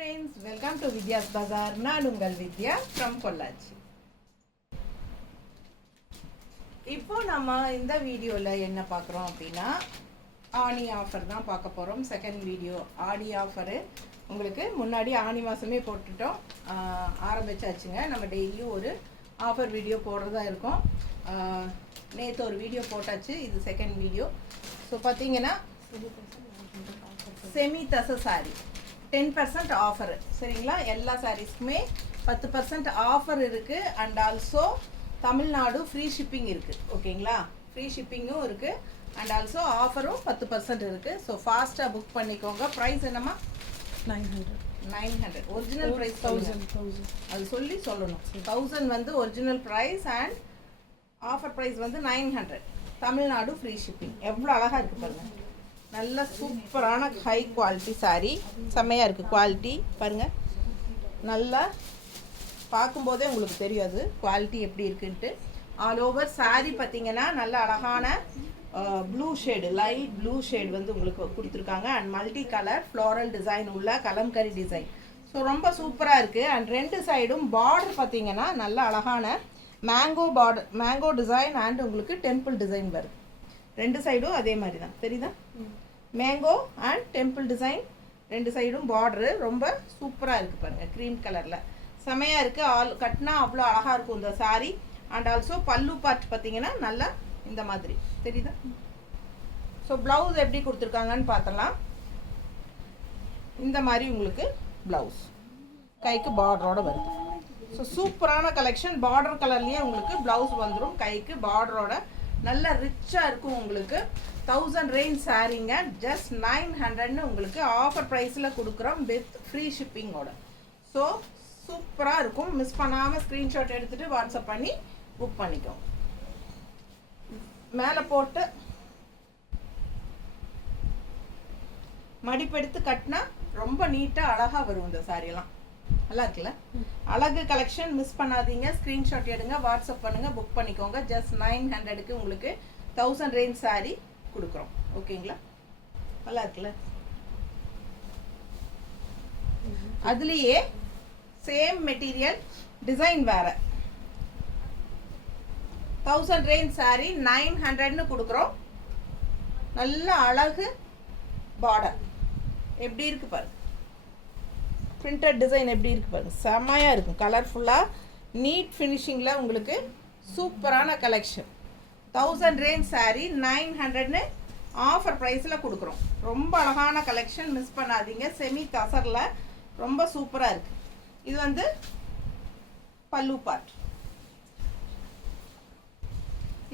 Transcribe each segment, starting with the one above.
friends, welcome to Vidya's Bazaar. நான் உங்கள் வித்யா from Pollachi. இப்போ நம்ம இந்த வீடியோல என்ன பார்க்குறோம் அப்படின்னா ஆணி ஆஃபர் தான் பார்க்க போகிறோம். செகண்ட் வீடியோ ஆடி ஆஃபரு. உங்களுக்கு முன்னாடி ஆணி மாதமே போட்டுட்டோம், ஆரம்பிச்சாச்சுங்க. நம்ம டெய்லியும் ஒரு ஆஃபர் வீடியோ போடுறதா இருக்கும். நேற்று ஒரு வீடியோ போட்டாச்சு, இது செகண்ட் வீடியோ. ஸோ பார்த்தீங்கன்னா செமி தச சாரி 10% ஆஃபர், சரிங்களா? எல்லா சாரீஸ்க்குமே 10% ஆஃபர் இருக்குது. And also Tamil Nadu free shipping இருக்குது, ஓகேங்களா? ஃப்ரீ ஷிப்பிங்கும் இருக்குது அண்ட் ஆல்சோ ஆஃபரும் 10% இருக்குது. ஸோ ஃபாஸ்ட்டாக புக் பண்ணிக்கோங்க. ப்ரைஸ் என்னம்மா? 900. Original price 1000. அது சொல்லணும். 1000 வந்து original price and offer price வந்து 900. Tamil Nadu free shipping. எவ்வளோ அழகாக இருக்குது பாருங்கள். நல்ல சூப்பரான ஹை குவாலிட்டி சாரீ, செம்மையாக இருக்குது குவாலிட்டி பாருங்கள். நல்லா பார்க்கும்போதே உங்களுக்கு தெரியும் அது குவாலிட்டி எப்படி இருக்குன்ட்டு. ஆல் ஓவர் சாரீ பார்த்தீங்கன்னா நல்ல அழகான blue shade, light blue shade வந்து உங்களுக்கு கொடுத்துருக்காங்க. And multi colour floral design உள்ள கலம்கரி டிசைன். ஸோ ரொம்ப சூப்பராக இருக்குது. அண்ட் ரெண்டு சைடும் பார்டர் பார்த்தீங்கன்னா நல்ல அழகான மேங்கோ டிசைன் அண்ட் உங்களுக்கு டெம்பிள் டிசைன் வருது. ரெண்டு சைடும் அதே மாதிரி தான், தெரியுதா? மேங்கோ அண்ட் டெம்பிள் டிசைன் ரெண்டு சைடும் பார்டரு ரொம்ப சூப்பராக இருக்குது பாருங்கள். க்ரீம் கலரில் செமையாக இருக்குது. ஆல் கட்டினா அவ்வளோ அழகாக இருக்கும் இந்த சாரீ. அண்ட் ஆல்சோ பல்லு பார்ட் பார்த்தீங்கன்னா நல்லா இந்த மாதிரி தெரியுதா? ஸோ ப்ளவுஸ் எப்படி கொடுத்துருக்காங்கன்னு பார்த்தலாம். இந்த மாதிரி உங்களுக்கு ப்ளவுஸ் கைக்கு பார்டரோட வருது. ஸோ சூப்பரான கலெக்ஷன். பார்டர் கலர்லேயே உங்களுக்கு ப்ளவுஸ் வந்துடும் கைக்கு பார்டரோட. நல்ல ரிச்சாக இருக்கும் உங்களுக்கு. 1000 ரேஞ்ச் சாரீங்க. ஜஸ்ட் 900ன்னு உங்களுக்கு ஆஃபர் ப்ரைஸில் கொடுக்குறோம் வித் ஃப்ரீ ஷிப்பிங்கோட. ஸோ சூப்பராக இருக்கும். மிஸ் பண்ணாமல் ஸ்க்ரீன்ஷாட் எடுத்துகிட்டு வாட்ஸ்அப் பண்ணி புக் பண்ணிக்கோங்க. மேலே போட்டு மடிப்பெடுத்து கட்டினா ரொம்ப நீட்டாக அழகாக வரும் இந்த சாரியெல்லாம். நல்லா இருக்குல்ல? அழகு கலெக்ஷன். மிஸ் பண்ணாதீங்க. ஸ்க்ரீன்ஷாட் எடுங்க, வாட்ஸ்அப் பண்ணுங்கள், புக் பண்ணிக்கோங்க. ஜஸ்ட் 900க்கு உங்களுக்கு 1000 ரேஞ்ச் சாரீ கொடுக்குறோம், ஓகேங்களா? நல்லா இருக்குல்ல? அதுலேயே சேம் மெட்டீரியல் டிசைன் வேற. 1000 ரேஞ்ச் சாரீ 900ன்னு கொடுக்குறோம். நல்ல அழகு பார்டர் எப்படி இருக்கு பாருங்க. பிரிண்டட் டிசைன் எப்படி இருக்கு பாருங்க. செம்மையாக இருக்கும். கலர்ஃபுல்லாக நீட் ஃபினிஷிங்கில் உங்களுக்கு சூப்பரான கலெக்ஷன். 1000 ரேஞ்ச் சாரீ 900ன்னு ஆஃபர் ப்ரைஸில் கொடுக்குறோம். ரொம்ப அழகான கலெக்ஷன், மிஸ் பண்ணாதீங்க. செமி தசரில் ரொம்ப சூப்பராக இருக்குது. இது வந்து பல்லு பார்ட்.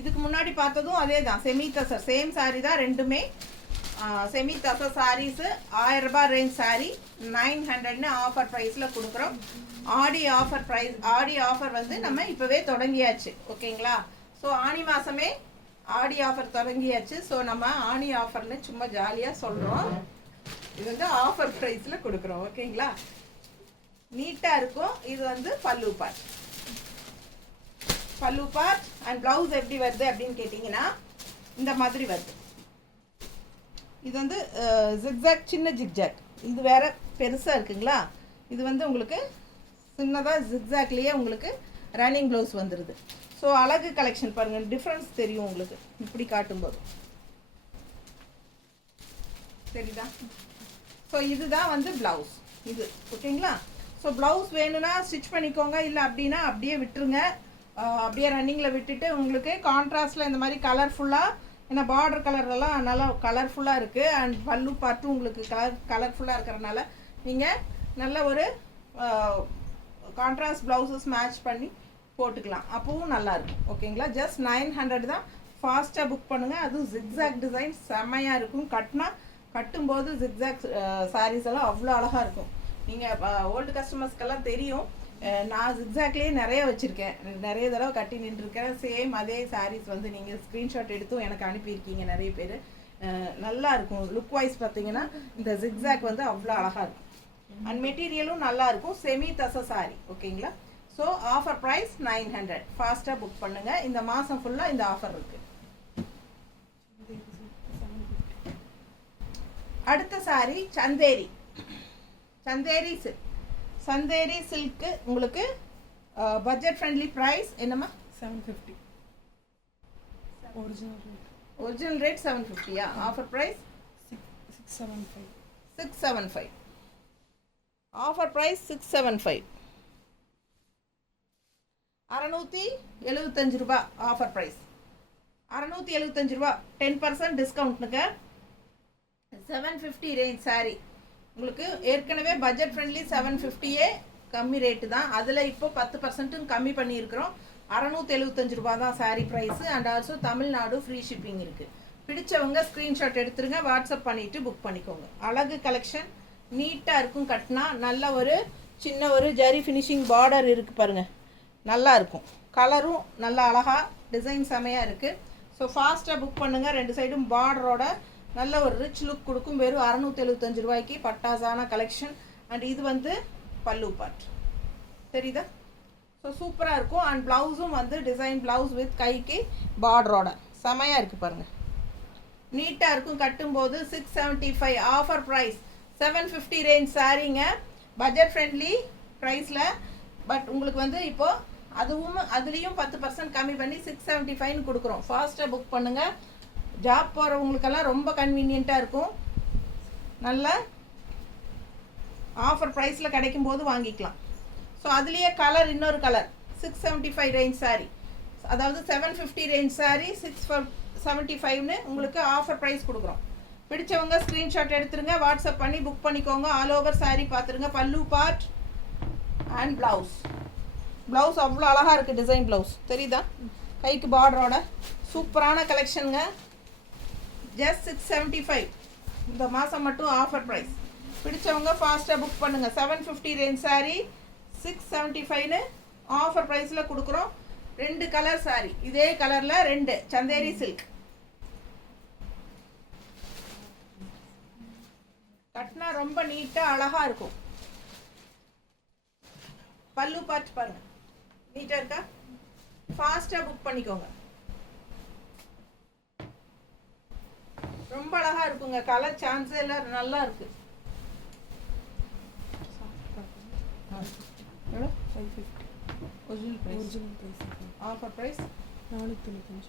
இதுக்கு முன்னாடி பார்த்ததும் அதே தான், செமி தசர். சேம் சாரீ தான் ரெண்டுமே. செமி தச சாரீஸு 1000 ரூபாய் ரேஞ்ச் சாரீ 900ன்னு ஆஃபர் ப்ரைஸில் கொடுக்குறோம். ஆடி ஆஃபர் வந்து நம்ம இப்போவே தொடங்கியாச்சு, ஓகேங்களா? ஸோ ஆணி மாதமே ஆடி ஆஃபர் தொடங்கியாச்சு. ஸோ நம்ம ஆணி ஆஃபர்னு சும்மா ஜாலியாக சொல்கிறோம். இது வந்து ஆஃபர் ப்ரைஸில் கொடுக்குறோம், ஓகேங்களா? நீட்டாக இருக்கும். இது வந்து பல்லு பார்ட். அண்ட் ப்ளவுஸ் எப்படி வருது அப்படின்னு கேட்டிங்கன்னா இந்த மாதிரி வருது. இது வந்து ஜிக்ஜாக், சின்ன ஜிக்ஜாக். இது வேற பெருசாக இருக்குங்களா? இது வந்து உங்களுக்கு சின்னதாக ஜிக்ஜாக்லேயே உங்களுக்கு ரன்னிங் ப்ளவுஸ் வந்துடுது. ஸோ அழகு கலெக்ஷன் பாருங்கள், டிஃப்ரென்ஸ் தெரியும் உங்களுக்கு இப்படி காட்டும்போது, சரிதா? ஸோ இதுதான் வந்து ப்ளவுஸ் இது, ஓகேங்களா? ஸோ ப்ளவுஸ் வேணும்னா ஸ்டிச் பண்ணிக்கோங்க, இல்லை அப்படின்னா அப்படியே விட்டுருங்க. அப்படியே ரன்னிங்கில் விட்டுட்டு உங்களுக்கு கான்ட்ராஸ்டில் இந்த மாதிரி கலர்ஃபுல்லாக, ஏன்னா பார்டர் கலர்லாம் நல்லா கலர்ஃபுல்லாக இருக்குது. அண்ட் பல்லு பார்ட்டும் உங்களுக்கு கலர்ஃபுல்லாக இருக்கிறனால நீங்கள் நல்ல ஒரு கான்ட்ராஸ்ட் ப்ளவுஸஸ் மேட்ச் பண்ணி போட்டுக்கலாம், அப்பவும் நல்லாயிருக்கும், ஓகேங்களா? ஜஸ்ட் 900 தான். ஃபாஸ்ட்டாக புக் பண்ணுங்கள். அதுவும் ஜிக்ஸாக் டிசைன் செம்மையாக இருக்கும். கட்டும்போது ஜிக்ஸாக் சாரீஸ் எல்லாம் அவ்வளோ அழகாக இருக்கும். நீங்கள் ஓல்டு கஸ்டமர்ஸ்க்கெல்லாம் தெரியும், நான் ஜிக்ஸாக்லேயே நிறைய வச்சுருக்கேன், நிறைய தடவை கட்டி நின்றுருக்கேன். சேம் அதே சாரீஸ் வந்து நீங்கள் ஸ்க்ரீன்ஷாட் எடுத்தும் எனக்கு அனுப்பியிருக்கீங்க நிறைய பேர். நல்லா இருக்கும். லுக் வைஸ் பார்த்தீங்கன்னா இந்த ஜிக்ஸாக் வந்து அவ்வளோ அழகாக இருக்கும். அண்ட் மெட்டீரியலும் நல்லா இருக்கும். செமி தச சாரி, ஓகேங்களா? So offer price 900. ஃபாஸ்ட்டாக புக் பண்ணுங்கள். இந்த மாதம் ஃபுல்லாக இந்த ஆஃபர் இருக்குது. அடுத்த சாரி சந்தேரி. சந்தேரி சில்க்கு உங்களுக்கு பட்ஜெட் ஃப்ரெண்ட்லி ப்ரைஸ் என்னம்மா? 750. ஒரிஜினல் ரேட் 750யா? Offer price 675. 675. Offer price 675. 675 ரூபா ஆஃபர் ப்ரைஸ். 675 ரூபா 10% டிஸ்கவுண்ட்னுங்க. 750 ரேஞ்ச் சாரி உங்களுக்கு ஏற்கனவே பட்ஜெட் ஃப்ரெண்ட்லி 750 கம்மி ரேட்டு தான். அதில் இப்போ 10% கம்மி பண்ணியிருக்கிறோம். 675 ரூபா தான் sari price. And also Tamil Nadu free shipping இருக்குது. பிடிச்சவங்க ஸ்க்ரீன்ஷாட் எடுத்துருங்க, வாட்ஸ்அப் பண்ணிவிட்டு புக் பண்ணிக்கோங்க. அழகு கலெக்ஷன், நீட்டாக இருக்கும். கட்டினா நல்ல ஒரு சின்ன ஒரு ஜரி ஃபினிஷிங் பார்டர் இருக்குது பாருங்கள், நல்லா இருக்கும். கலரும் நல்லா அழகாக டிசைன் செமையாக இருக்குது. ஸோ ஃபாஸ்ட்டாக புக் பண்ணுங்கள். 2 சைடும் பார்டரோட நல்ல ஒரு ரிச் லுக் கொடுக்கும். வெறும் 675 ரூபாய்க்கு பட்டாசான கலெக்ஷன். அண்ட் இது வந்து பல்லு பார்ட் தெரியுதா? ஸோ சூப்பராக இருக்கும். அண்ட் ப்ளவுஸும் வந்து டிசைன் ப்ளவுஸ் வித் கைக்கு பார்டரோட செமையாக இருக்குது பாருங்கள், நீட்டாக இருக்கும். கட்டும்போது 675 ஆஃபர் ப்ரைஸ். 750 ரேஞ்ச் சாரீங்க, பட்ஜெட் ஃப்ரெண்ட்லி ப்ரைஸில். பட் உங்களுக்கு வந்து இப்போது அதுலேயும் 10% கம்மி பண்ணி 675 கொடுக்குறோம். ஃபாஸ்ட்டாக புக் பண்ணுங்கள். ஜாப் போகிறவங்களுக்கெல்லாம் ரொம்ப கன்வீனியண்ட்டாக இருக்கும். நல்ல ஆஃபர் ப்ரைஸில் கிடைக்கும்போது வாங்கிக்கலாம். ஸோ அதுலேயே கலர், இன்னொரு கலர் 675 ரேஞ்ச் சாரீ, அதாவது 750 ரேஞ்ச் சாரீ 675ன்னு உங்களுக்கு ஆஃபர் ப்ரைஸ் கொடுக்குறோம். பிடிச்சவங்க ஸ்க்ரீன்ஷாட் எடுத்துருங்க, வாட்ஸ்அப் பண்ணி புக் பண்ணிக்கோங்க. ஆல் ஓவர் சாரீ பார்த்துருங்க. பல்லு பார்ட் அண்ட் ப்ளவுஸ் அவ்வளோ அழகாக இருக்குது. டிசைன் ப்ளவுஸ் தெரியுதா? கைக்கு பார்டரோட சூப்பரான கலெக்ஷனுங்க. ஜஸ்ட் 675 இந்த மாதம் மட்டும் ஆஃபர் ப்ரைஸ். பிடிச்சவங்க ஃபாஸ்ட்டாக புக் பண்ணுங்கள். 750 ரேஞ்ச் சாரீ 675ன்னு ஆஃபர் ப்ரைஸில் கொடுக்குறோம். 2 கலர் சாரீ, இதே கலரில் 2 சந்தேரி சில்க். கட்டினா ரொம்ப நீட்டாக அழகாக இருக்கும். பல்லு பார்ட் பாருங்க, நீட்டாக இருக்கா? ஃபாஸ்ட்டாக புக் பண்ணிக்கோங்க. ரொம்ப அழகாக இருக்குங்க. கலர் சான்ஸே இல்லை, நல்லா இருக்குது. எவ்வளோ? 550 original price. Offer price 495.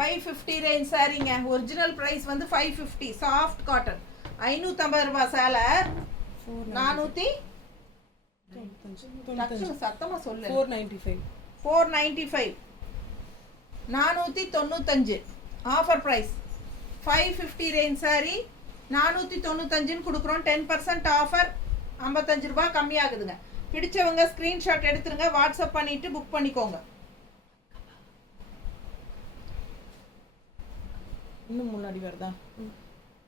550 range சாரீங்க. ஒரிஜினல் ப்ரைஸ் வந்து 550. சாஃப்ட் காட்டன் 550 ரூபா சேலை. 400 சத்தமாக சொல்லு. 495. 495 ஆஃபர் ப்ரைஸ். 550 ரேஞ்ச் சாரீ 495ன்னு கொடுக்குறோம். 10% ஆஃபர், 55 ரூபா கம்மியாகுதுங்க. பிடிச்சவங்க ஸ்க்ரீன்ஷாட் எடுத்துருங்க, வாட்ஸ்அப் பண்ணிவிட்டு புக் பண்ணிக்கோங்க. இன்னும் முன்னாடி வருதா?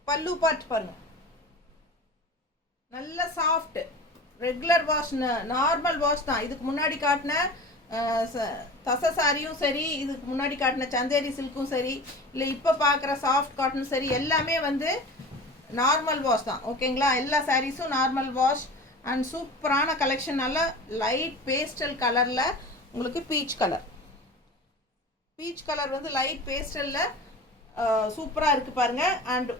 பல்லு பார்ட் பாருங்க, நல்ல soft regular wash, normal wash தான். இதுக்கு முன்னாடி காட்டின தசை சாரியும் சரி, இதுக்கு முன்னாடி காட்டின சந்தேரி சில்க்கும் சரி, இல்லை இப்போ பார்க்குற சாஃப்ட் காட்டனும் சரி, எல்லாமே வந்து நார்மல் வாஷ் தான். ஓகேங்களா? எல்லா சாரீஸும் நார்மல் வாஷ். அண்ட் சூப்பரான கலெக்ஷன். நல்லா லைட் பேஸ்டல் கலரில் உங்களுக்கு பீச் கலர் வந்து லைட் பேஸ்டலில் சூப்பராக இருக்குது பாருங்கள். அண்ட்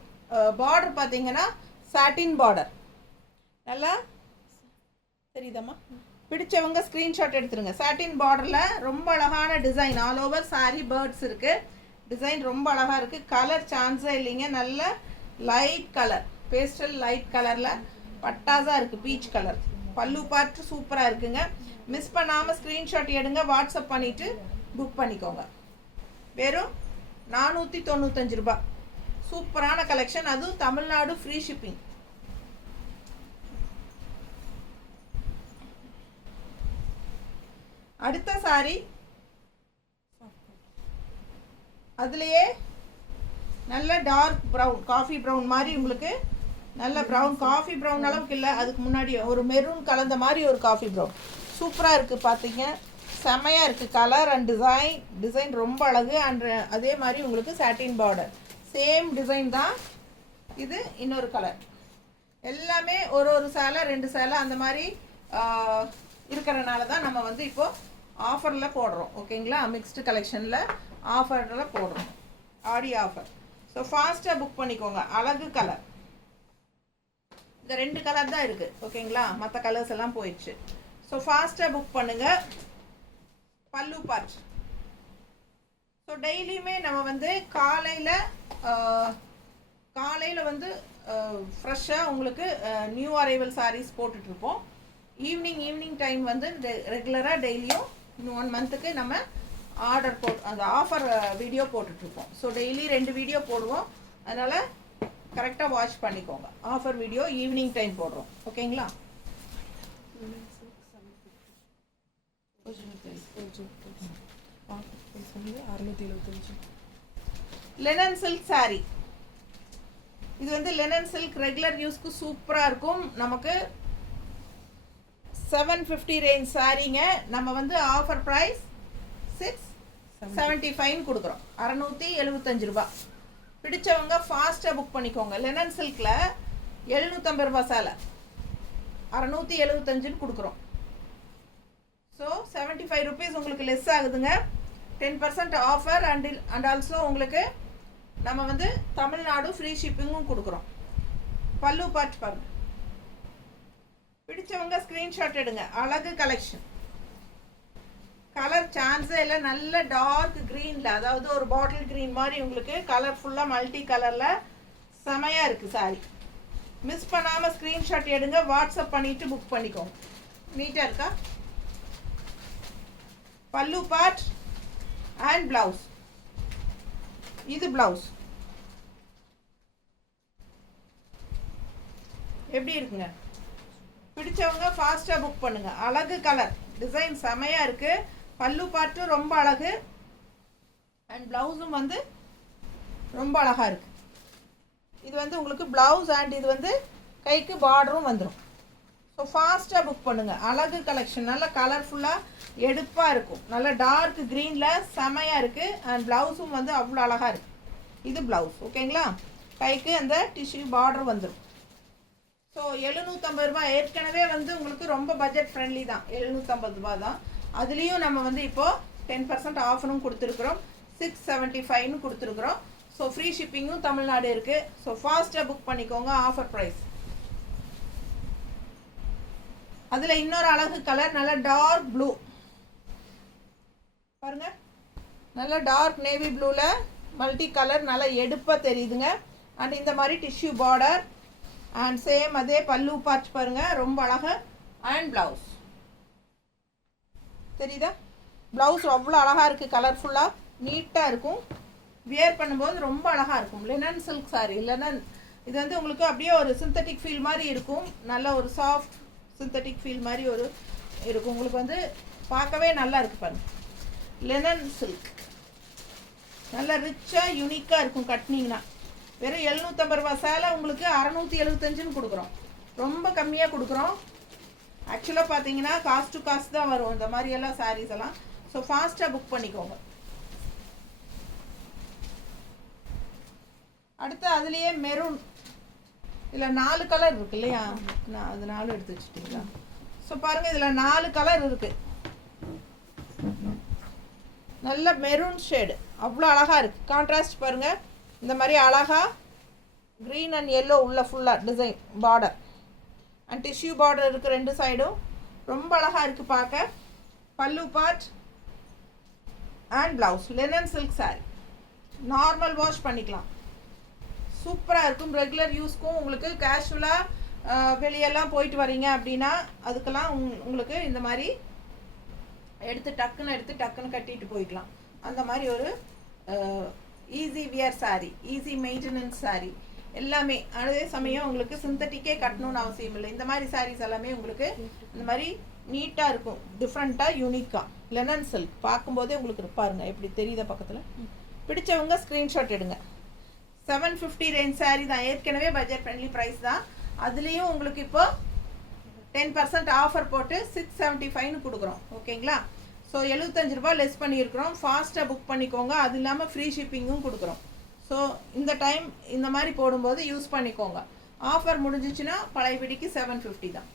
பார்டர் பார்த்தீங்கன்னா சாட்டின் பார்டர், நல்லா தெரியுதம்மா? பிடிச்சவங்க ஸ்க்ரீன்ஷாட் எடுத்துருங்க. சாட்டின் பார்டரில் ரொம்ப அழகான design. All over sorry birds இருக்குது. டிசைன் ரொம்ப அழகாக இருக்குது. கலர் சான்ஸே இல்லைங்க. நல்ல லைட் கலர், பேஸ்டல் லைட் கலரில் பட்டாஸாக இருக்குது. Peach colour. பல்லு பார்ட் சூப்பராக இருக்குங்க. மிஸ் பண்ணாமல் ஸ்க்ரீன்ஷாட் எடுங்க, வாட்ஸ்அப் பண்ணிவிட்டு புக் பண்ணிக்கோங்க. வெறும் 495 ரூபா. சூப்பரான கலெக்ஷன், அதுவும் தமிழ்நாடு ஃப்ரீ ஷிப்பிங். அடுத்த சாரி அதுலேயே நல்ல டார்க் ப்ரௌன், காஃபி ப்ரௌன் மாதிரி உங்களுக்கு. நல்ல ப்ரௌன், காஃபி ப்ரௌன் அளவுக்கு இல்லை, அதுக்கு முன்னாடி ஒரு மெரூன் கலந்த மாதிரி ஒரு காஃபி ப்ரௌன். சூப்பராக இருக்குது. பார்த்தீங்க, செமையாக இருக்குது. கலர் அண்ட் டிசைன் ரொம்ப அழகு. அண்ட் அதே மாதிரி உங்களுக்கு சாட்டின் பார்டர், சேம் டிசைன் தான். இது இன்னொரு கலர். எல்லாமே ஒரு சேலை 2 சேலை அந்த மாதிரி இருக்கிறனால தான் நம்ம வந்து இப்போது ஆஃபரில் போடுறோம். ஓகேங்களா? மிக்ஸ்டு கலெக்ஷனில் ஆஃபரில் போடுறோம், ஆடி ஆஃபர். ஸோ ஃபாஸ்ட்டாக புக் பண்ணிக்கோங்க. அழகு கலர், இந்த 2 கலர் தான் இருக்குது ஓகேங்களா, மற்ற கலர்ஸ் எல்லாம் போயிடுச்சு. ஸோ ஃபாஸ்ட்டாக புக் பண்ணுங்கள். பல்லு பார்ட். ஸோ டெய்லியுமே நம்ம வந்து காலையில் வந்து ஃப்ரெஷ்ஷாக உங்களுக்கு நியூ அரைவல் சாரீஸ் போட்டுட்ருப்போம். ஈவினிங் டைம் வந்து ரெகுலராக டெய்லியும் 1 மந்த்துக்கு நம்ம ஆர்டர் அந்த ஆஃபர் வீடியோ போட்டுட்ருப்போம். ஸோ டெய்லி 2 வீடியோ போடுவோம். அதனால் கரெக்டாக வாட்ச் பண்ணிக்கோங்க. ஆஃபர் வீடியோ ஈவினிங் டைம் போடுறோம் ஓகேங்களா. Linen silk sari. இது வந்து லெனன் சில்க் ரெகுலர் யூஸ்க்கு சூப்பராக இருக்கும். நமக்கு 750 ரேஞ்ச் சாரீங்க. நம்ம வந்து ஆஃபர் ப்ரைஸ் 675 கொடுக்குறோம். 675 ரூபா. பிடிச்சவங்க ஃபாஸ்ட்டாக புக் பண்ணிக்கோங்க. லெனன் சில்கில் 750 ரூபா சேலை 675 கொடுக்குறோம். ஸோ 75 ருபீஸ் உங்களுக்கு லெஸ் ஆகுதுங்க. 10% ஆஃபர் அண்ட் ஆல்சோ உங்களுக்கு நம்ம வந்து தமிழ்நாடு ஃப்ரீ ஷிப்பிங்கும் கொடுக்குறோம். பல்லு பார்ட் பாருங்க. பிடிச்சவங்க ஸ்க்ரீன்ஷாட் எடுங்க. அழகு கலெக்ஷன். கலர் சான்ஸே இல்லை. நல்ல டார்க் க்ரீனில், அதாவது ஒரு பாட்டில் க்ரீன் மாதிரி உங்களுக்கு கலர்ஃபுல்லாக மல்டி கலரில் செமையாக இருக்குது சாரி. மிஸ் பண்ணாமல் ஸ்க்ரீன்ஷாட் எடுங்க. வாட்ஸ்அப் பண்ணிவிட்டு புக் பண்ணிக்கோங்க. நீட்டாக இருக்கா? பல்லு பார்ட் அண்ட் பிளவுஸ். இது பிளவுஸ் எப்படி இருக்குங்க? பிடிச்சவங்க ஃபாஸ்ட்டாக புக் பண்ணுங்க. அழகு கலர் டிசைன் செமையாக இருக்குது. பல்லு பார்ட்டும் ரொம்ப அழகு அண்ட் பிளவுஸும் வந்து ரொம்ப அழகாக இருக்குது. இது வந்து உங்களுக்கு பிளவுஸ் அண்ட் இது வந்து கைக்கு பார்டரும் வந்துடும். ஸோ ஃபாஸ்ட்டாக புக் பண்ணுங்கள். அழகு கலெக்ஷன். நல்ல கலர்ஃபுல்லாக எடுப்பாக இருக்கும். நல்ல டார்க் க்ரீனில் செமையாக இருக்குது. அண்ட் ப்ளவுஸும் வந்து அவ்வளோ அழகாக இருக்குது. இது ப்ளவுஸ் ஓகேங்களா. கைக்கு அந்த டிஷ்யூ பார்டர் வந்துடும். ஸோ 750 ரூபா. ஏற்கனவே வந்து உங்களுக்கு ரொம்ப பட்ஜெட் ஃப்ரெண்ட்லி தான். 750 ரூபா தான். அதுலேயும் நம்ம வந்து இப்போது 10% ஆஃபரும் கொடுத்துருக்குறோம். 675 கொடுத்துருக்குறோம். ஸோ ஃப்ரீ ஷிப்பிங்கும் தமிழ்நாடு இருக்குது. ஸோ ஃபாஸ்ட்டாக புக் பண்ணிக்கோங்க. Offer price. அதில் இன்னொரு அழகு கலர் நல்ல டார்க் ப்ளூ பாருங்க. நல்ல டார்க் நேவி ப்ளூவில் மல்டி கலர் நல்லா எடுப்பாக தெரியுதுங்க. அண்ட் இந்த மாதிரி டிஷ்யூ பார்டர் அண்ட் சேம் அதே பல்லு பார்ட் பாருங்க. ரொம்ப அழகு. அண்ட் ப்ளவுஸ் தெரியுதா? ப்ளவுஸ் அவ்வளோ அழகாக இருக்குது. கலர்ஃபுல்லாக நீட்டாக இருக்கும். வியர் பண்ணும்போது ரொம்ப அழகாக இருக்கும். Linen silk sorry. லெனன் இது வந்து உங்களுக்கு அப்படியே ஒரு சிந்தட்டிக் ஃபீல் மாதிரி இருக்கும். நல்ல ஒரு சாஃப்ட் சிந்தட்டிக் ஃபீல் மாதிரி ஒரு இருக்கும். உங்களுக்கு வந்து பார்க்கவே நல்லா இருக்குது பாருங்க. லெனன் சில்க் நல்லா ரிச்சாக யூனிக்காக இருக்கும். கட்டினீங்கன்னா வெறும் 750 ரூபா சேலை உங்களுக்கு 675 கொடுக்குறோம். ரொம்ப கம்மியாக கொடுக்குறோம். ஆக்சுவலாக பார்த்தீங்கன்னா காஸ்ட் டு காஸ்ட் தான் வரும் இந்த மாதிரியெல்லாம் சாரீஸ் எல்லாம். ஸோ ஃபாஸ்ட்டாக புக் பண்ணிக்கோங்க. அடுத்து அதுலேயே மெரூன். இதில் 4 கலர் இருக்கு இல்லையா? நான் அது 4 எடுத்து வச்சுட்டிங்களா? ஸோ பாருங்கள், இதில் 4 கலர் இருக்குது. நல்ல மெரூன் ஷேடு அவ்வளோ அழகாக இருக்குது. கான்ட்ராஸ்ட் பாருங்கள். இந்த மாதிரி அழகாக க்ரீன் அண்ட் எல்லோ உள்ள ஃபுல்லாக design border and tissue border இருக்குது 2 சைடும். ரொம்ப அழகாக இருக்குது பார்க்க. பல்லு part and blouse. Linen silk sorry. Normal wash பண்ணிக்கலாம். சூப்பராக இருக்கும். ரெகுலர் யூஸ்க்கும் உங்களுக்கு கேஷுவலாக வெளியெல்லாம் போயிட்டு வரீங்க அப்படின்னா அதுக்கெல்லாம் உங்களுக்கு இந்த மாதிரி எடுத்து டக்குன்னு கட்டிட்டு போய்க்கலாம். அந்த மாதிரி ஒரு easy wear sari, easy maintenance sari எல்லாமே. அதே சமயம் உங்களுக்கு சிந்தட்டிக்கே கட்டணும்னு அவசியம் இல்லை. இந்த மாதிரி சாரீஸ் எல்லாமே உங்களுக்கு இந்த மாதிரி நீட்டாக இருக்கும். டிஃப்ரெண்ட்டாக யூனிக்காக லெனன் சில்க் பார்க்கும்போதே உங்களுக்கு இருப்பாருங்க. எப்படி தெரியுத பக்கத்தில்? பிடிச்சவங்க ஸ்க்ரீன்ஷாட் எடுங்க. 750 ரேஞ்ச் சாரீ தான். ஏற்கனவே பட்ஜெட் ஃப்ரெண்ட்லி ப்ரைஸ் தான். அதுலேயும் உங்களுக்கு இப்போ 10% ஆஃபர் போட்டு 675 கொடுக்குறோம் ஓகேங்களா. ஸோ 75 ரூபா லெஸ் பண்ணியிருக்கிறோம். ஃபாஸ்ட்டாக புக் பண்ணிக்கோங்க. அது இல்லாமல் ஃப்ரீ ஷிப்பிங்கும் கொடுக்குறோம். ஸோ இந்த டைம் இந்த மாதிரி போடும்போது யூஸ் பண்ணிக்கோங்க. ஆஃபர் முடிஞ்சிச்சுன்னா பழையபடிக்கு 750 தான்.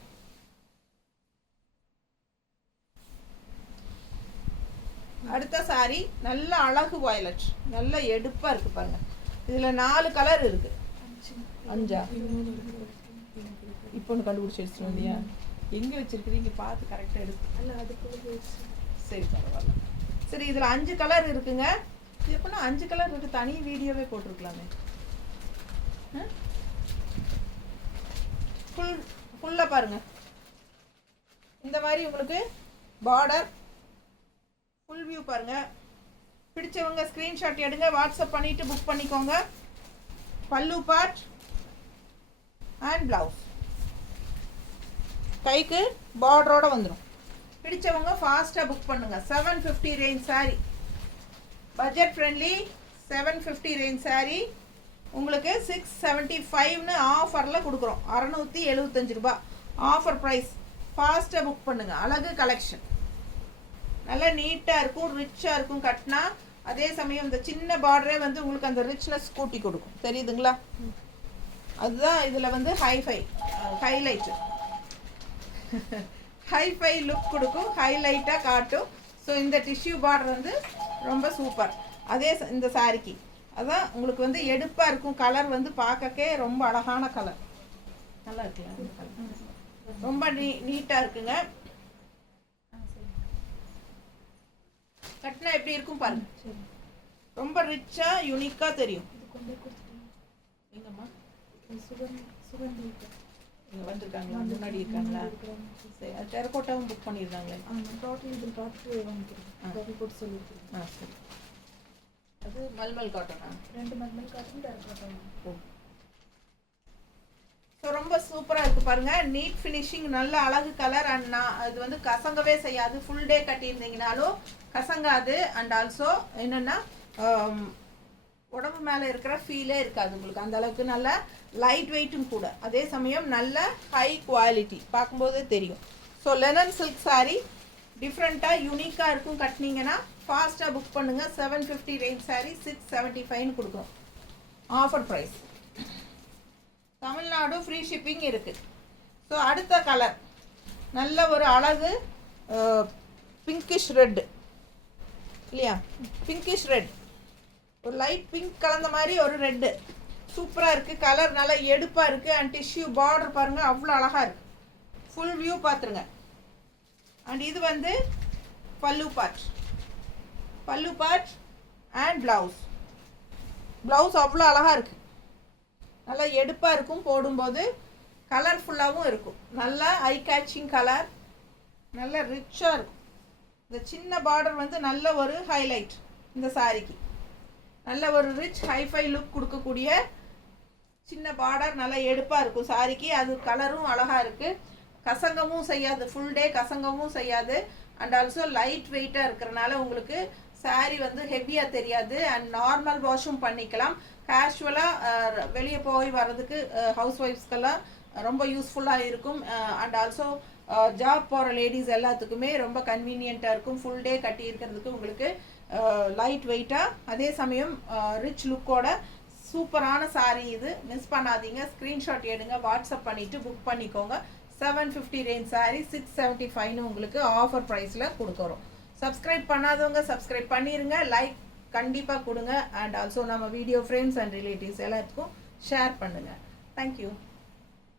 அடுத்த சாரி நல்ல அழகு வயலட். நல்ல எடுப்பாக இருக்குது பாருங்கள். இதில் 4 கலர் இருக்குது. 5 இப்போ ஒன்று கண்டுபிடிச்சிருச்சோம் இல்லையா? எங்கே வச்சிருக்கிறீங்க பார்த்து கரெக்டாக எடுத்து. அல்ல அதுக்குள்ளே போயிடுச்சு. சரி பரவாயில்ல. சரி இதில் 5 கலர் இருக்குங்க. இது எப்படின்னா 5 கலர் இருக்குது, தனி வீடியோவே போட்டிருக்கலாமே. ஃபுல்லாக பாருங்கள். இந்த மாதிரி உங்களுக்கு பார்டர் ஃபுல் வியூ பாருங்கள். பிடிச்சவங்க ஸ்க்ரீன்ஷாட் எடுங்க, வாட்ஸ்அப் பண்ணிவிட்டு புக் பண்ணிக்கோங்க. பல்லு பார்ட் அண்ட் ப்ளவுஸ் கைக்கு பார்டரோட வந்துடும். பிடிச்சவங்க ஃபாஸ்ட்டாக புக் பண்ணுங்கள். 750 range sari, budget friendly 750 range sari உங்களுக்கு 675ன்னு ஆஃபரில் கொடுக்குறோம். 675 ரூபா ஆஃபர் ப்ரைஸ். ஃபாஸ்ட்டாக புக் பண்ணுங்கள். அழகு கலெக்ஷன், நல்லா நீட்டாக இருக்கும், ரிச்சாக இருக்கும் கட்டினா. அதே சமயம் இந்த சின்ன பார்டரே வந்து உங்களுக்கு அந்த ரிச்னஸ் கூட்டி கொடுக்கும். தெரியுதுங்களா? அதுதான் இதில் வந்து ஹைலைட்டு ஹைஃபை லுக் கொடுக்கும், ஹைலைட்டாக காட்டும். ஸோ இந்த டிஷ்யூ பார்டர் வந்து ரொம்ப சூப்பர். அதே இந்த சாரிக்கு அதான் உங்களுக்கு வந்து எடுப்பாக இருக்கும். கலர் வந்து பார்க்கக்கே ரொம்ப அழகான கலர், நல்லா இருக்குல்ல? ரொம்ப நீட்டாக இருக்குங்க. கட்டினா எப்படி இருக்கும் பாருங்க. ரொம்ப ரிச்சாக யூனிக்காக தெரியும். எங்கம்மா இங்கே வந்திருக்காங்களா? முன்னாடி இருக்காங்களா? சரி, அது டெரக்கோட்டாவும் புக் பண்ணியிருந்தாங்களே. சரி, அது மல்மல் காட்டனா? 2 mulmul cotton terracotta. Oh, so ரொம்ப சூப்பராக இருக்குது பாருங்கள். நீட் ஃபினிஷிங், நல்ல அழகு கலர். அண்ட் இது வந்து கசங்கவே செய்யாது. ஃபுல் டே கட்டியிருந்தீங்கனாலும் கசங்காது. அண்ட் ஆல்சோ என்னென்னா உடம்பு மேலே இருக்கிற ஃபீலே இருக்காது உங்களுக்கு. அந்த அளவுக்கு நல்ல லைட் வெயிட்டும் கூட. அதே சமயம் நல்ல ஹை குவாலிட்டி, பார்க்கும்போதே தெரியும். ஸோ லெனன் சில்க் சாரீ டிஃப்ரெண்ட்டாக யூனிக்காக இருக்கும். கட்டினீங்கன்னா ஃபாஸ்ட்டாக புக் பண்ணுங்கள். 750 ரேஞ்ச் சாரீ 675ன்னு கொடுக்குறோம். Offer price. Tamil Nadu free shipping இருக்குது. ஸோ அடுத்த கலர் நல்ல ஒரு அழகு பிங்கிஷ் ரெட்டு இல்லையா? பிங்கிஷ் ரெட், ஒரு லைட் பிங்க் கலந்த மாதிரி ஒரு ரெட்டு சூப்பராக இருக்குது. கலர் நல்லா எடுப்பாக இருக்குது. அண்ட் டிஷ்யூ பார்டர் பாருங்கள், அவ்வளோ அழகாக இருக்குது. ஃபுல் வியூ பார்த்துருங்க. அண்ட் இது வந்து பல்லு பார்ட் அண்ட் ப்ளவுஸ் அவ்வளோ அழகாக இருக்குது. நல்லா எடுப்பாக இருக்கும், போடும்போது கலர்ஃபுல்லாகவும் இருக்கும். நல்லா ஐ கேச்சிங் கலர், நல்ல ரிச்சாக இருக்கும். இந்த சின்ன பார்டர் வந்து நல்ல ஒரு ஹைலைட் இந்த சாரிக்கு. நல்ல ஒரு ரிச் ஹைஃபை லுக் கொடுக்கக்கூடிய சின்ன பார்டர், நல்லா எடுப்பாக இருக்கும் சாரிக்கு. அது கலரும் அழகாக இருக்குது. கசங்கவும் செய்யாது, ஃபுல் டே கசங்கவும் செய்யாது. அண்ட் ஆல்சோ லைட் வெயிட்டாக இருக்கிறனால உங்களுக்கு சாரீ வந்து ஹெவியாக தெரியாது. அண்ட் நார்மல் வாஷும் பண்ணிக்கலாம். கேஷுவலாக வெளியே போய் வர்றதுக்கு ஹவுஸ் ஒய்ஃப்ஸ்க்கெல்லாம் ரொம்ப யூஸ்ஃபுல்லாக இருக்கும். அண்ட் ஆல்சோ ஜாப் போகிற லேடிஸ் எல்லாத்துக்குமே ரொம்ப கன்வீனியண்ட்டாக இருக்கும். ஃபுல் டே கட்டி இருக்கிறதுக்கு உங்களுக்கு லைட் வெயிட்டாக, அதே சமயம் ரிச் லுக்கோட சூப்பரான சாரீ இது. மிஸ் பண்ணாதீங்க. ஸ்க்ரீன்ஷாட் எடுங்க, வாட்ஸ்அப் பண்ணிவிட்டு புக் பண்ணிக்கோங்க. 750 ரேஞ்ச் சாரீ 675ன்னு உங்களுக்கு ஆஃபர் ப்ரைஸில் கொடுக்குறோம். சப்ஸ்கிரைப் பண்ணாதவங்க சப்ஸ்கிரைப் பண்ணிடுங்க, லைக் கண்டிப்பாக கொடுங்க. அண்ட் ஆல்சோ நம்ம வீடியோ ஃப்ரெண்ட்ஸ் அண்ட் ரிலேட்டிவ்ஸ் எல்லாத்துக்கும் ஷேர் பண்ணுங்கள். தேங்க்யூ.